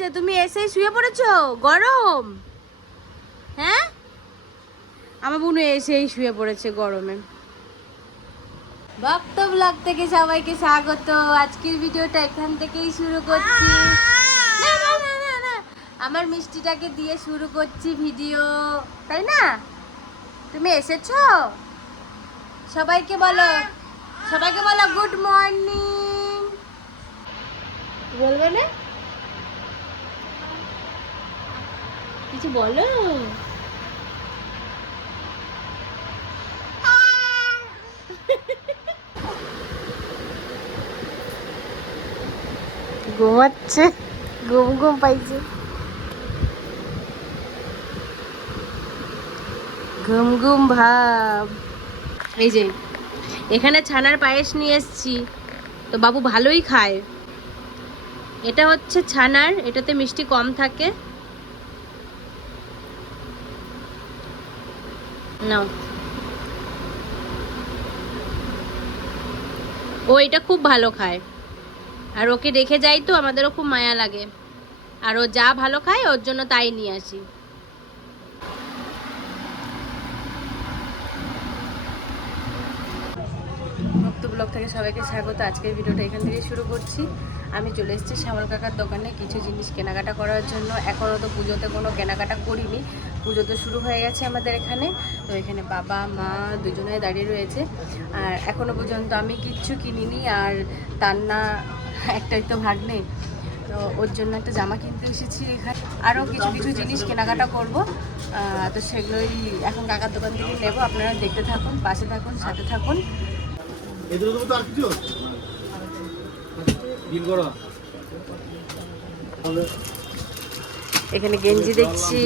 যে তুমি এসে শুয়ে পড়েছো? গরম। হ্যাঁ? আমার বোন এসেই শুয়ে পড়েছে গরমে। ভক্ত ব্লগ থেকে সবাইকে স্বাগত। আজকের ভিডিওটা এখান থেকেই শুরু করছি। আমার মিষ্টিটাকে দিয়ে শুরু করছি ভিডিও। তাই না? তুমি এসেছ? সবাইকে বলো। সবাইকে বলো গুড মর্নিং বলবে না? কিছু বলো। ঘুমাচ্ছে। ঘুম ঘুম পাইছে। ঘুম ঘুম ভাব। এই যে, এখানে ছানার পায়েস নিয়ে এসেছি। তো বাবু ভালোই খায়। এটা হচ্ছে ছানার, এটাতে মিষ্টি কম থাকে। নাও। ও এটা খুব ভালো খায়। আর ওকে রেখে যাই তো, আমাদেরও খুব মায়া লাগে। আর ও যা ভালো খায়, ওর জন্য তাই নিয়ে আসি ভক্ত ব্লগ থেকে সবাইকে স্বাগত। আজকের ভিডিওটা এখান থেকে শুরু করছি। আমি চলে এসেছি শ্যামল কাকার দোকানে কিছু জিনিস কেনাকাটা করার জন্য। এখনও তো পুজোতে কোনো কেনাকাটা করিনি। পুজো তো শুরু হয়ে গেছে আমাদের এখানে। তো এখানে বাবা, মা দুজনে দাঁড়িয়ে রয়েছে। আর এখনও পর্যন্ত আমি কিচ্ছু কিনিনি আর তার না একটাই তো ভাগ্নে তো ওর জন্য একটা জামা কিনতে এসেছি এখানে। আরও কিছু কিছু জিনিস কেনাকাটা করব। তো সেগুলোই এখন কাকার দোকান থেকে নেব। আপনারা দেখতে থাকুন, পাশে থাকুন, সাথে থাকুন। তো আর কিছু বিল করো। এখানে গেঞ্জি দেখছি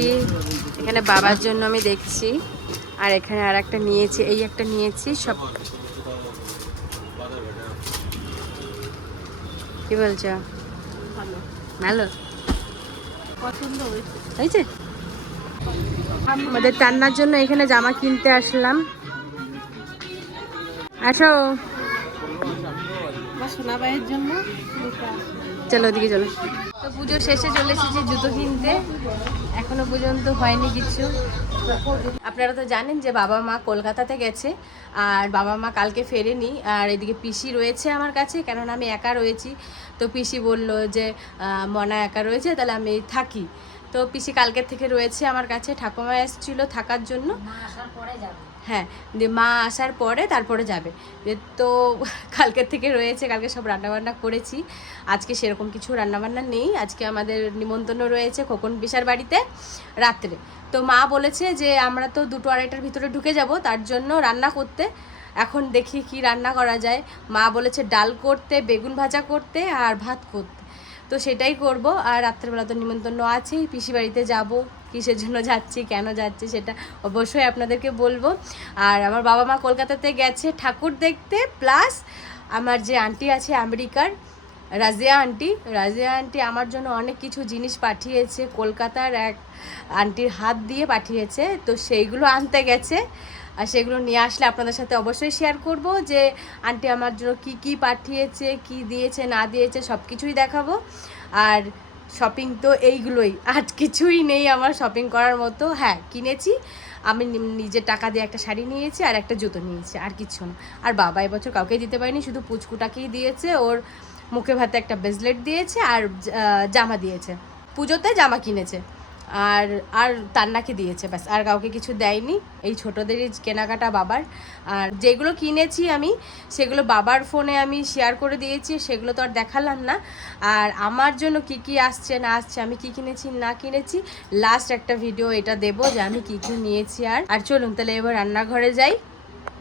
এখানে বাবার জন্য আমি দেখছি আর এখানে আর একটা নিয়েছি এই একটা নিয়েছি সব কি বলছো? ভালো। হয়েছে। আমাদের টান্নার জন্য এখানে জামা কিনতে আসলাম। আসো। সোনা ভাইয়ের জন্য। চলো ওদিকে চলো। তো পুজো শেষে চলে এসেছি জুতো কিনতে। এখনও পর্যন্ত হয়নি কিছু। আপনারা তো জানেন যে বাবা মা কলকাতাতে গেছে, আর বাবা মা কালকে ফেরেনি, আর এদিকে পিসি রয়েছে আমার কাছে, কেননা আমি একা রয়েছি। তো পিসি বলল যে মনা একা রয়েছে, তাহলে আমি থাকি। তো পিসি কালকের থেকে রয়েছে আমার কাছে, ঠাকুমা এসেছিল থাকার জন্য। হ্যাঁ দিয়ে মা আসার পরে তারপরে যাবে। তো কালকের থেকে রয়েছে, কালকে সব রান্নাবান্না করেছি। আজকে সেরকম কিছু রান্নাবান্না নেই। আজকে আমাদের নিমন্ত্রণ রয়েছে খোকন পিসার বাড়িতে রাত্রে। তো মা বলেছে যে, আমরা তো দুটো আড়াইটার ভিতরে ঢুকে যাব, তার জন্য রান্না করতে। এখন দেখি কি রান্না করা যায়। মা বলেছে, ডাল করতে, বেগুন ভাজা করতে আর ভাত করতে। তো সেটাই করব। আর রাত্রেবেলা তো নিমন্ত্রণ আছেই, পিসি বাড়িতে যাব, কিসের জন্য যাচ্ছি, কেন যাচ্ছি সেটা অবশ্যই আপনাদেরকে বলব। আর আমার বাবা মা কলকাতাতে গেছে ঠাকুর দেখতে, প্লাস আমার যে আন্টি আছে আমেরিকার, রাজিয়া আন্টি রাজিয়া আন্টি আমার জন্য অনেক কিছু জিনিস পাঠিয়েছে, কলকাতার এক আন্টির হাত দিয়ে পাঠিয়েছে, তো সেইগুলো আনতে গেছে। আর সেগুলো নিয়ে আসলে আপনাদের সাথে অবশ্যই শেয়ার করব যে, আন্টি আমার জন্য কি কি পাঠিয়েছে, কি দিয়েছে, না দিয়েছে সব কিছুই দেখাবো। আর শপিং তো এইগুলোই। আর কিছুই নেই আমার শপিং করার মতো। হ্যাঁ কিনেছি। আমি নিজের টাকা দিয়ে একটা শাড়ি নিয়েছি আর একটা জুতো নিয়েছি, আর কিচ্ছু না। আর বাবা এবছর কাউকেই দিতে পারিনি, শুধু পুচকুটাকেই দিয়েছে। ওর মুখে ভাতে একটা ব্রেসলেট দিয়েছে আর জামা দিয়েছে। পুজোতে জামা কিনেছে। আর আর তান্নাকে দিয়েছে, ব্যাস, আর কাউকে কিছু দেয়নি। এই ছোটোদেরই কেনাকাটা বাবার। আর যেগুলো কিনেছি আমি, সেগুলো বাবার ফোনে আমি শেয়ার করে দিয়েছি, সেগুলো তো আর দেখালাম না। আর আমার জন্য কি কি আসছে, না আসছে, আমি কি কিনেছি, না কিনেছি লাস্ট একটা ভিডিও এটা দেবো যে আমি কি কি নিয়েছি আর। আর চলুন, তাহলে এবার রান্নাঘরে যাই।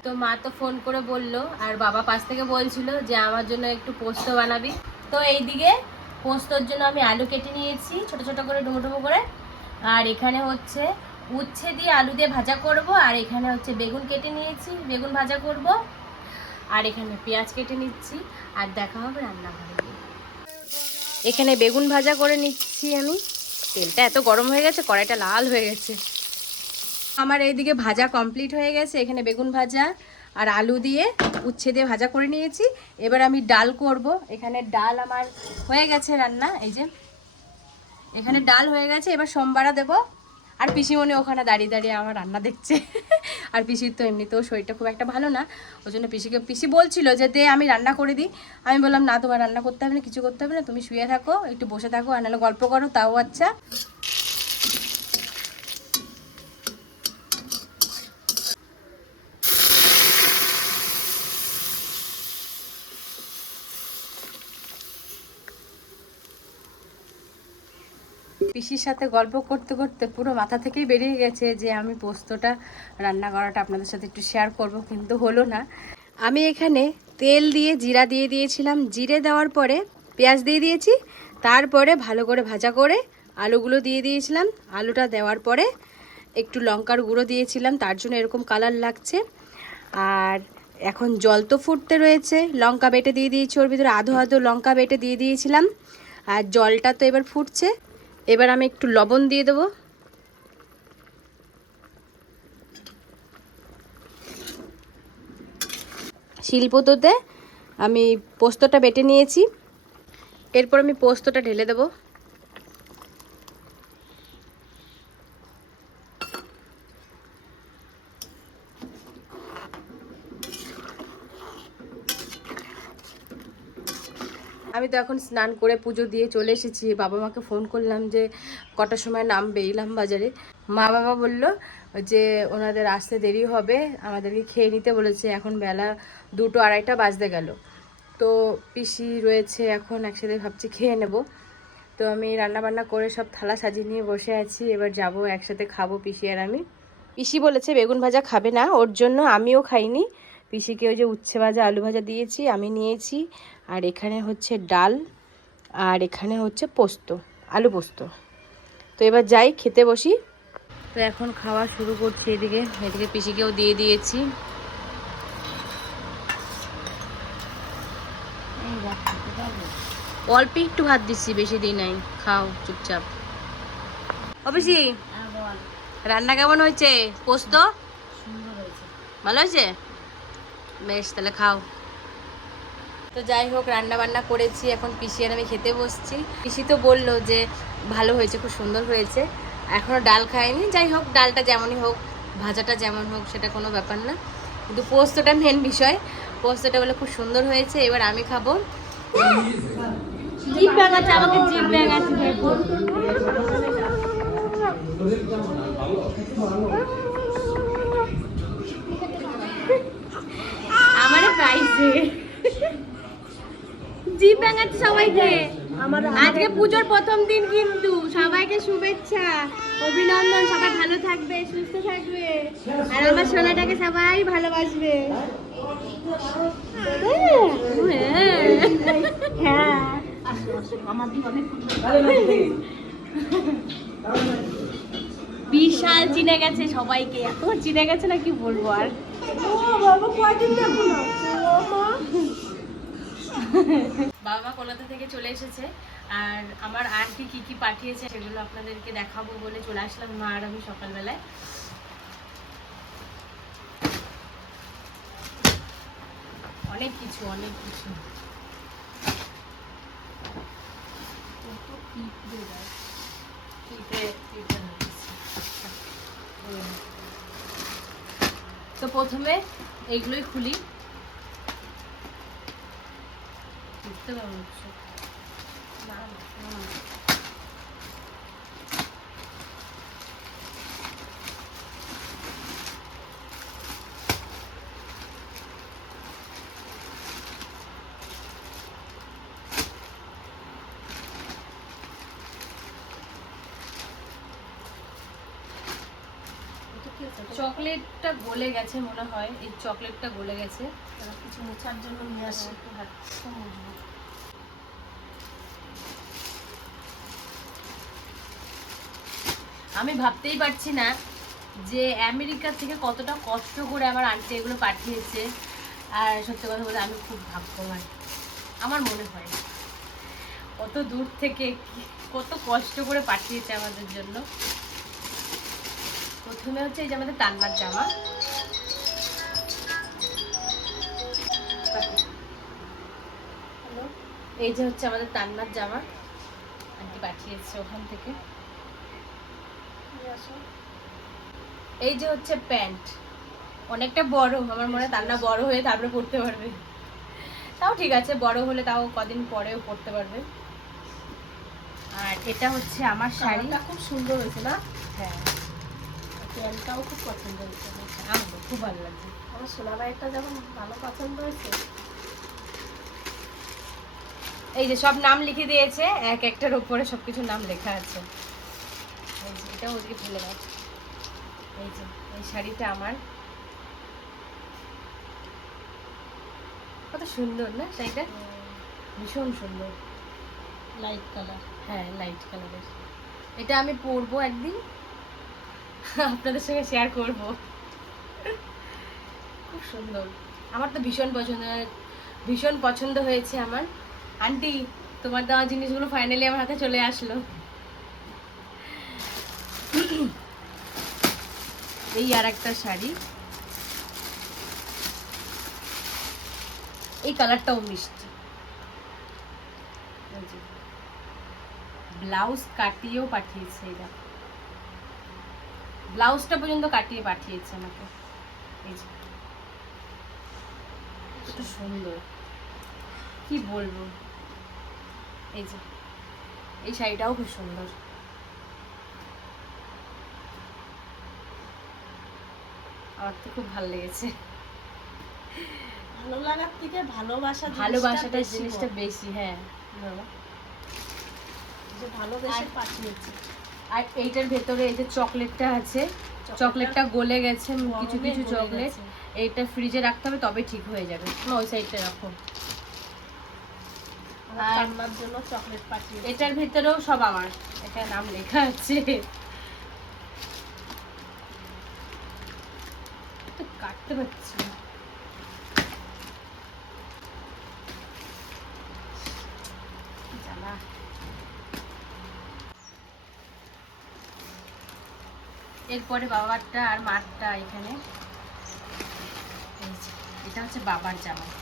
তো মা তো ফোন করে বলল, আর বাবা পাশ থেকে বলছিল যে আমার জন্য একটু পোস্ত বানাবি। তো এইদিকে পোস্তর জন্য আমি আলু কেটে নিয়েছি, ছোট ছোট করে ডুমো ডুমো করে। আর এখানে হচ্ছে উচ্ছে দিয়ে আলু দিয়ে ভাজা করব, আর এখানে হচ্ছে বেগুন কেটে নিয়েছি, বেগুন ভাজা করব, আর এখানে পেঁয়াজ কেটে নিচ্ছি, আর দেখা হবে রান্নাঘরে। এখানে বেগুন ভাজা করে নিচ্ছি আমি। তেলটা এত গরম হয়ে গেছে, কড়াইটা লাল হয়ে গেছে। আমার এইদিকে ভাজা কমপ্লিট হয়ে গেছে, এখানে বেগুন ভাজা আর আলু দিয়ে উচ্ছে দিয়ে ভাজা করে নিয়েছি। এবার আমি ডাল করব, এখানে ডাল আমার হয়ে গেছে রান্না, এই যে এখানে ডাল হয়ে গেছে, এবার সোমবারা দেবো। আর পিসি মনে ওখানে দাঁড়িয়ে দাঁড়িয়ে আমার রান্না দেখছে। আর পিসির তো এমনিতেও শরীরটা খুব একটা ভালো না, ওই জন্য পিসিকে, পিসি বলছিল যে, দে, আমি রান্না করে দিই। আমি বললাম, না, তোমার রান্না করতে হবে না, কিছু করতে হবে না, তুমি শুয়ে থাকো, একটু বসে থাকো, আর নাহলে গল্প করো, তাও আচ্ছা। পিসির সাথে গল্প করতে করতে পুরো মাথা থেকেই বেরিয়ে গেছে যে আমি পোস্তটা, রান্না করাটা আপনাদের সাথে একটু শেয়ার করব, কিন্তু হলো না। আমি এখানে তেল দিয়ে জিরা দিয়ে দিয়েছিলাম। জিরে দেওয়ার পরে পেঁয়াজ দিয়ে দিয়েছি, তারপরে ভালো করে ভাজা করে আলুগুলো দিয়ে দিয়েছিলাম। আলুটা দেওয়ার পরে একটু লঙ্কার গুঁড়ো দিয়েছিলাম, তার জন্য এরকম কালার লাগছে। আর এখন জল তো ফুটতে রয়েছে, লঙ্কা বেটে দিয়ে দিয়েছি, ওর ভিতরে আধো আধো লঙ্কা বেটে দিয়ে দিয়েছিলাম। আর জলটা তো এবার ফুটছে। এবার আমি একটু লবণ দিয়ে দেবো। শিলপোতোতে আমি পোস্তটা বেটে নিয়েছি। এরপর আমি পোস্তটা ঢেলে দেবো। তো এখন স্নান করে পুজো দিয়ে চলে এসেছি। বাবা মাকে ফোন করলাম যে, কটার সময় নামবে ইলাম বাজারে। মা বাবা বলল যে, ওনাদের আসতে দেরি হবে, আমাদেরকে খেয়ে নিতে বলেছে। এখন বেলা দুটো আড়াইটা বাজতে গেল। তো পিসি রয়েছে এখন, একসাথে ভাবছি খেয়ে নেব। তো আমি রান্না বান্না করে সব থালা সাজিয়ে নিয়ে বসে আছি। এবার যাব, একসাথে খাব পিসি আর আমি। পিসি বলেছে, বেগুন ভাজা খাবে না, ওর জন্য আমিও খাইনি। পিসিকে ওই যে উচ্ছে ভাজা আলু ভাজা দিয়েছি আমি নিয়েছি। আর এখানে হচ্ছে ডাল আর এখানে হচ্ছে পোস্ত আলু পোস্ত। তো এবার যাই খেতে বসি। তো এখন খাওয়া শুরু করছি এদিকে এদিকে পিসিকেও দিয়ে দিয়েছি। অল্প একটু ভাত দিচ্ছি বেশি দিই নাই। খাও চুপচাপ। ও পিসি রান্না কেমন হয়েছে? পোস্ত? ভালো হয়েছে? বেশ, তাহলে খাও। তো যাই হোক রান্না বান্না করেছি, এখন পিসি আর আমি খেতে বসছি। পিসি তো বলল যে ভালো হয়েছে, খুব সুন্দর হয়েছে। এখনও ডাল খাইনি যাই হোক, ডালটা যেমনই হোক, ভাজাটা যেমন হোক, সেটা কোনো ব্যাপার না। কিন্তু পোস্তটা মেন বিষয়, পোস্তটা বলে খুব সুন্দর হয়েছে, এবার আমি খাব। আমাকে আজকে প্রথম দিন কিন্তু। সবাইকে শুভেচ্ছা, অভিনন্দন। সবাই ভালো থাকবে, সুস্থ থাকবে। আর আমার সোনাটাকে সবাই ভালোবাসবে। হ্যাঁ বিশাল চিনে গেছে সবাইকে। এত চিনে গেছে না কি বলব আর? বাবা মা কলকাতা থেকে চলে এসেছে আর আমার আন্টি কি কি পাঠিয়েছে সেগুলো আপনাদেরকে দেখাবো বলে চলে আসলাম মা আর আমি সকালবেলায়। অনেক কিছু অনেক কিছু। পিঁপড়ে- পিঁপড়ে তো প্রথমে এইগুলোই খুলি। বুঝতে পারব কিছু। না, না, না। চকলেটটা গলে গেছে মনে হয় এই চকলেটটা গলে গেছে। কিছু মোছার জন্য নিয়ে আসি। আমি ভাবতেই পারছি না যে আমেরিকা থেকে কতটা কষ্ট করে আমার আন্টি এগুলো পাঠিয়েছে। আর সত্যি কথা বলে আমি খুব ভাগ্যবান আমার মনে হয়। কত দূর থেকে কত কষ্ট করে পাঠিয়েছে আমাদের জন্য। প্রথমে হচ্ছে এই যে আমাদের টান্নার জামা। এই যে হচ্ছে আমাদের তান্নার জামা। আন্টি পাঠিয়েছে ওখান থেকে। এই যে হচ্ছে প্যান্ট। অনেকটা বড় আমার মনে হয় তান্না বড় হয়ে তারপরে পড়তে পারবে। তাও ঠিক আছে বড় হলে তাও কদিন পরেও পড়তে পারবে। আর এটা হচ্ছে আমার শাড়ি। শাড়িটা খুব সুন্দর হয়েছে না? হ্যাঁ। প্যান্টটাও খুব পছন্দ হয়েছে। আমার খুব ভালো লাগছে। আমার সোনা বাইকটা যখন ভালো পছন্দ হয়েছে এই যে সব নাম লিখে দিয়েছে এক একটার উপরে সব কিছু নাম লেখা আছে। এই যে এটা ওদিকে ফেলে দাও এই যে এই শাড়িটা আমার। কত সুন্দর না শাড়িটা? ভীষণ সুন্দর। লাইট কালার হ্যাঁ লাইট কালারের এটা আমি পরবো একদিন। আপনাদের সঙ্গে শেয়ার করব। খুব সুন্দর। আমার তো ভীষণ পছন্দ ভীষণ পছন্দ হয়েছে আমার। আন্টি, তোমার দেওয়া জিনিসগুলো ফাইনালি আমার হাতে চলে আসলো। এই আর একটা শাড়ি। এই কালারটাও মিষ্টি। ব্লাউজ কাটিয়েও পাঠিয়েছে এরা। ব্লাউজটা পর্যন্ত কাটিয়ে পাঠিয়েছে আমাকে। এই সুন্দর। কি বলব? এই যে এই শাড়িটাও খুব সুন্দর। আমার তো খুব ভালো লেগেছে। ভালো লাগার থেকে ভালোবাসা ভালোবাসাটা জিনিসটা বেশি হ্যাঁ। যে ভালোবেসে পাঠিয়েছে আর এইটার ভেতরে এই যে চকলেটটা আছে চকলেটটা? গলে গেছে কিছু কিছু চকলেট এইটা ফ্রিজে রাখতে হবে তবে ঠিক হয়ে যাবে। ওই সাইডটা রাখো। আর- জন্য চকলেট পাঠিয়েছে এটার ভেতরেও সব আমার। এটা নাম লেখা আছে। কাটতে পারছি। এরপরে বাবারটা আর মারটা এখানে। এটা হচ্ছে বাবার জামা।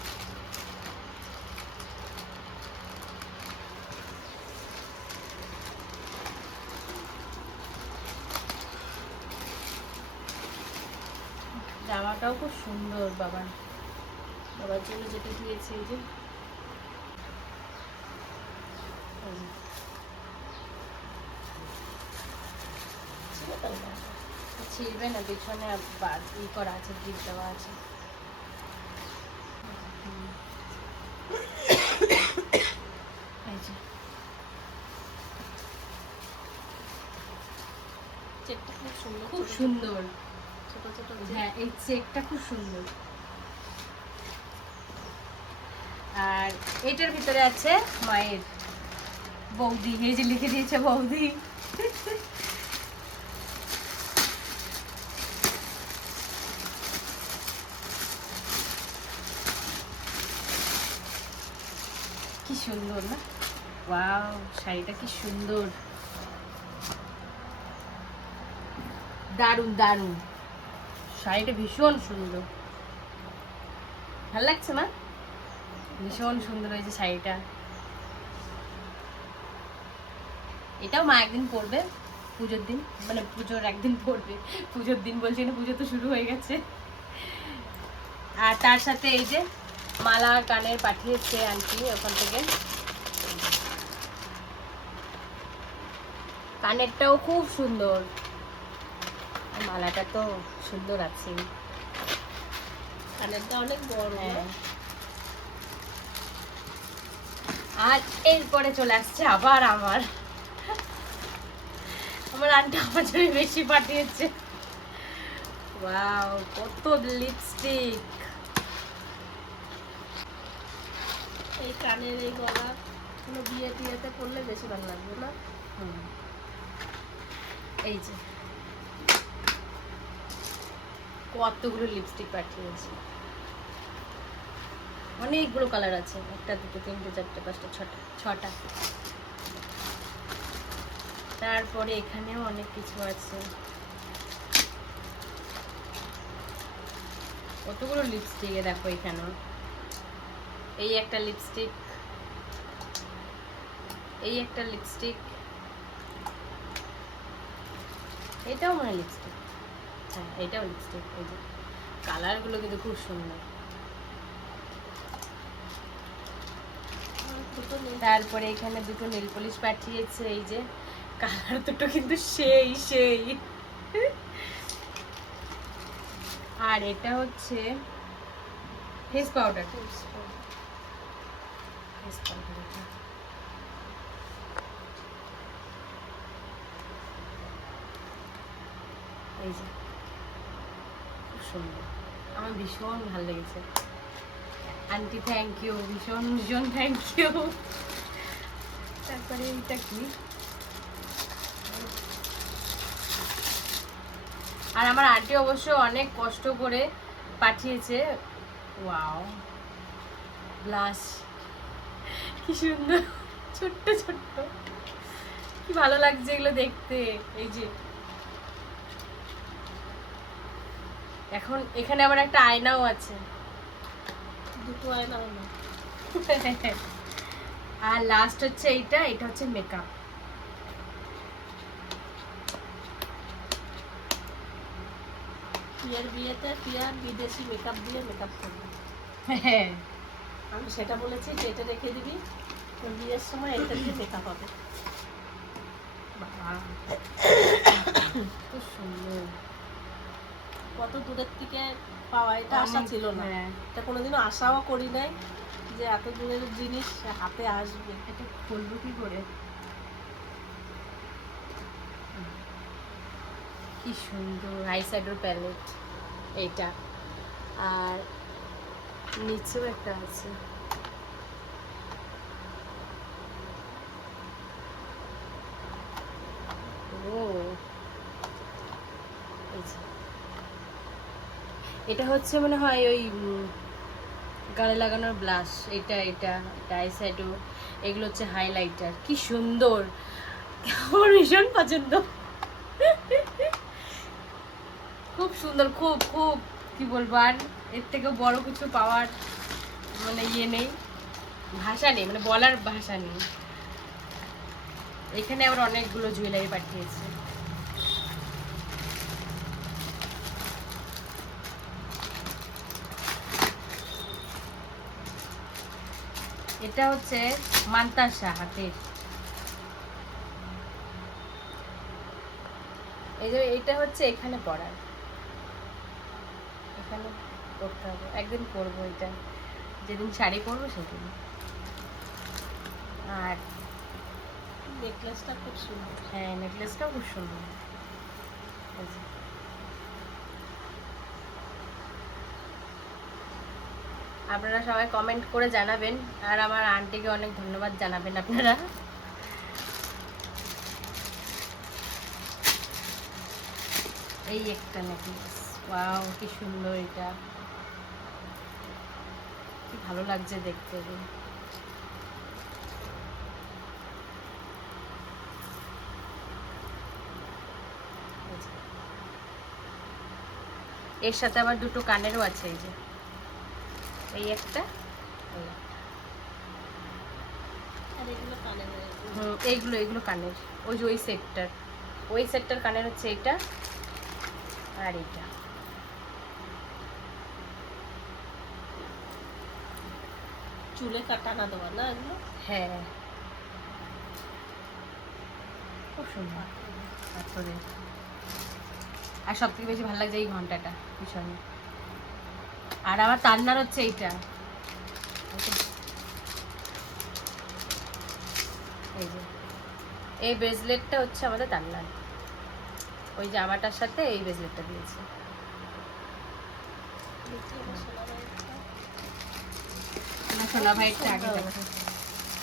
জামাটাও খুব সুন্দর, বাবার। বাবার জন্য যেটা দিয়েছে এই যে। ছিঁড়বে না, পেছনে ই করা আছে জিপ দেওয়া আছে। যে। চেকটা খুব সুন্দর খুব সুন্দর ছোট ছোট হ্যাঁ এই চেকটা খুব সুন্দর। আর এটার ভিতরে আছে মায়ের বৌদি। এই যে লিখে দিয়েছে বৌদি। কি সুন্দর না? ওয়াও, শাড়িটা কি সুন্দর। দারুণ দারুণ। শাড়িটা ভীষণ সুন্দর। ভালো লাগছে মা? ভীষণ সুন্দর হয়েছে শাড়িটা। এটাও মা একদিন পরবে, পুজোর দিন মানে পুজোর একদিন পরবে, পুজোর দিন বলছি না, পুজো তো শুরু হয়ে গেছে। আর তার সাথে এই যে মালা কানের পাঠিয়েছে আন্টি ওখান থেকে। কানেরটাও খুব সুন্দর। মালাটা তো সুন্দর আছে। কানেরটা অনেক বড়। হ্যাঁ। আর এরপরে চলে আসছে আবার আমার। আমার আন্টি আমার জন্য বেশি পাঠিয়েছে। ওয়াও কত লিপস্টিক এই কানের এই গলা কোনো বিয়ে টিয়েতে পরলে বেশি ভালো লাগবে না? এই যে। কতগুলো লিপস্টিক পাঠিয়েছে। অনেকগুলো কালার আছে। একটা, দুটো, তিনটে, চারটে, পাঁচটা, ছটা ছটা। তারপরে এখানেও অনেক কিছু আছে। কতগুলো লিপস্টিক দেখো এখানেও। এই একটা লিপস্টিক এই একটা লিপস্টিক এটাও মানে লিপস্টিক হ্যাঁ এটাও লিপস্টিক এই যে। কালারগুলো কিন্তু খুব সুন্দর। তারপরে এখানে দুটো নেল পলিশ পাঠিয়েছে এই যে। কালার দুটো কিন্তু সেই সেই। আর এটা হচ্ছে ফেস পাউডার ফেস পাউডার এই যে। সুন্দর। আমার ভীষণ ভালো লেগেছে। আন্টি থ্যাংক ইউ ভীষণ ভীষণ থ্যাংক ইউ তারপরে এইটা কি? আর আমার আন্টি অবশ্য অনেক কষ্ট করে পাঠিয়েছে। ওয়াও ব্লাশ কি সুন্দর। ছোট্ট ছোট্ট। কি ভালো লাগছে এগুলো দেখতে। এই যে এখন এখানে আবার একটা আয়নাও আছে। দুটো আয়না আর লাস্ট হচ্ছে এইটা এটা হচ্ছে মেকআপ পিয়ার বিয়েতে পিয়ার বিদেশি মেকআপ দিয়ে মেকআপ করবে। হ্যাঁ। আমি সেটা বলেছি যে এটা রেখে দিবি তোর বিয়ের সময় এটা দিয়ে মেকআপ হবে। খুব সুন্দর। কত দূরের থেকে পাওয়া এটা আশা ছিল না। হ্যাঁ। এটা কোনোদিনও আশাও করি নাই যে এত দূরের জিনিস হাতে আসবে। এটা খুলবো কি করে? কি সুন্দর আই শ্যাডোর প্যালেট এইটা আর নিচেও একটা আছে। ও এই যে। এটা হচ্ছে মনে হয় ওই গালে লাগানোর ব্লাশ, এটা এটা এটা আই শ্যাডো এগুলো হচ্ছে হাইলাইটার কি সুন্দর। আমার ভীষণ পছন্দ। খুব সুন্দর, খুব খুব, কি বলব, আর এর থেকে বড় কিছু পাওয়ার মানে ইয়ে নেই। ভাষা নেই মানে বলার ভাষা নেই। এখানে আবার অনেকগুলো জুয়েলারি পাঠিয়েছে। এটা হচ্ছে মান্তাসা হাতের। এই যে এটা হচ্ছে এখানে পড়ার। এখানে পড়তে হবে একদিন পরবো এটা। যেদিন শাড়ি পরবো সেদিন। আর নেকলেসটা খুব সুন্দর। হ্যাঁ নেকলেসটাও খুব সুন্দর এই যে। আপনারা সবাই কমেন্ট করে জানাবেন। আর আমার আন্টিকে অনেক ধন্যবাদ জানাবেন আপনারা। এই একটা নেকলেস ওয়াও কি সুন্দর এটা। কি ভালো লাগছে দেখতে। এর সাথে আবার দুটো কানেরও আছে এই যে। এই একটা এইগুলো এইগুলো কানের। ওই যে ওই সেটটার। ওই সেটটার কানের হচ্ছে এইটা আর এইটা। চুলে কাটানা দেওয়া না এগুলো? হ্যাঁ। খুব সুন্দর। তারপরে আর সব থেকে বেশি ভালো লাগছে এই ঘন্টাটা পিছনে। আর আমার তান্নার হচ্ছে এইটা। এই যে। এই ব্রেসলেটটা হচ্ছে আমাদের তান্নার। ওই জামাটার সাথে এই ব্রেসলেটটা দিয়েছে।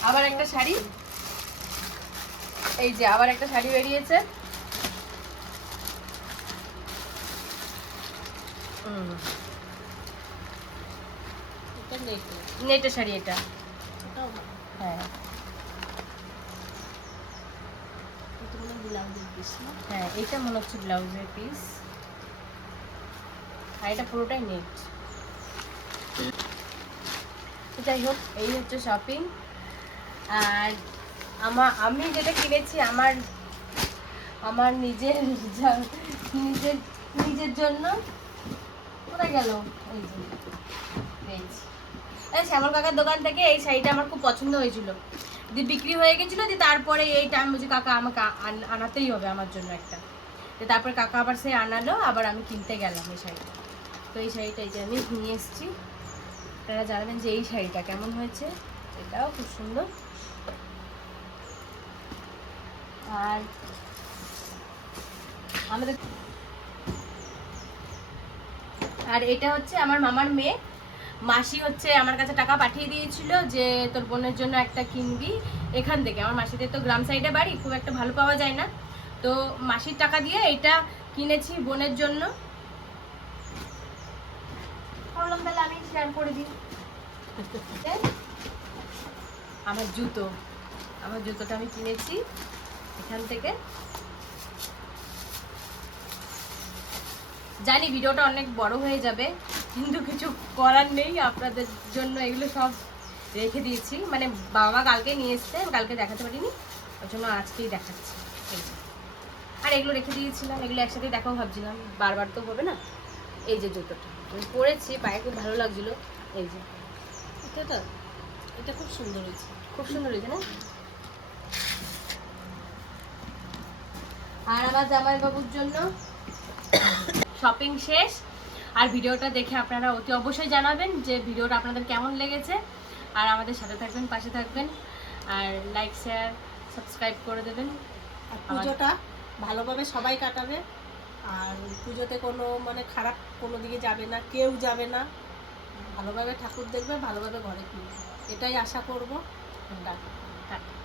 আবার একটা শাড়ি? এই যে আবার একটা শাড়ি বেরিয়েছে। হুম, এটা নেকলেস নেটের শাড়ি এটা। হ্যাঁ। হ্যাঁ এটা মনে হচ্ছে ব্লাউজের পিস আর এটা পুরোটাই নেট। যাই হোক, এই হচ্ছে শপিং আর আমার আমি যেটা কিনেছি আমার আমার নিজের নিজের নিজের জন্য কোথায় গেল? এই যে, পেয়েছি। শ্যামল কাকার দোকান থেকে এই শাড়িটা আমার খুব পছন্দ হয়েছিল। দিয়ে বিক্রি হয়ে গেছিল দিয়ে তারপরে এই টাইম বলছি কাকা আমাকে আন- আনাতেই হবে আমার জন্য একটা। দিয়ে তারপরে কাকা আবার সে আনালো, আবার আমি কিনতে গেলাম এই শাড়িটা। তো এই শাড়িটা এই যে আমি নিয়ে এসেছি। আপনারা জানাবেন যে এই শাড়িটা কেমন হয়েছে, এটাও খুব সুন্দর। আর আমাদের আর এটা হচ্ছে আমার মামার মেয়ে। মাসি হচ্ছে আমার কাছে টাকা পাঠিয়ে দিয়েছিল যে তোর বোনের জন্য একটা কিনবি এখান থেকে। আমার মাসিদের তো গ্রাম সাইডে বাড়ি খুব একটা ভালো পাওয়া যায় না। তো মাসির টাকা দিয়ে এটা কিনেছি বোনের জন্য। ভাবলাম তাহলে আমি শেয়ার করে দিই। আমার জুতো। আমার জুতোটা আমি কিনেছি এখান থেকে। জানি ভিডিওটা অনেক বড় হয়ে যাবে। কিন্তু কিছু করার নেই আপনাদের জন্য এগুলো সব রেখে দিয়েছি। মানে বাবা মা কালকে নিয়ে এসছে কালকে দেখাতে পারিনি ওর জন্য আজকেই দেখাচ্ছি। আর এগুলো রেখে দিয়েছিলাম এগুলো একসাথে দেখাও ভাবছিলাম বারবার তো হবে না? এই যে জুতোটা আমি পরেছি পায়ে খুব ভালো লাগছিল এই যে। এটা এটা খুব সুন্দর হয়েছে। খুব সুন্দর হয়েছে না? আর আমার জামাই বাবুর জন্য শপিং শেষ আর ভিডিওটা দেখে আপনারা অতি অবশ্যই জানাবেন যে ভিডিওটা আপনাদের কেমন লেগেছে। আর আমাদের সাথে থাকবেন পাশে থাকবেন। আর লাইক শেয়ার সাবস্ক্রাইব করে দেবেন। আর পুজোটা ভালোভাবে সবাই কাটাবে। আর পুজোতে কোনো মানে খারাপ কোনো দিকে যাবে না কেউ যাবে না। ভালোভাবে ঠাকুর দেখবে ভালোভাবে ঘরে ফিরবে। এটাই আশা করব। টাটা।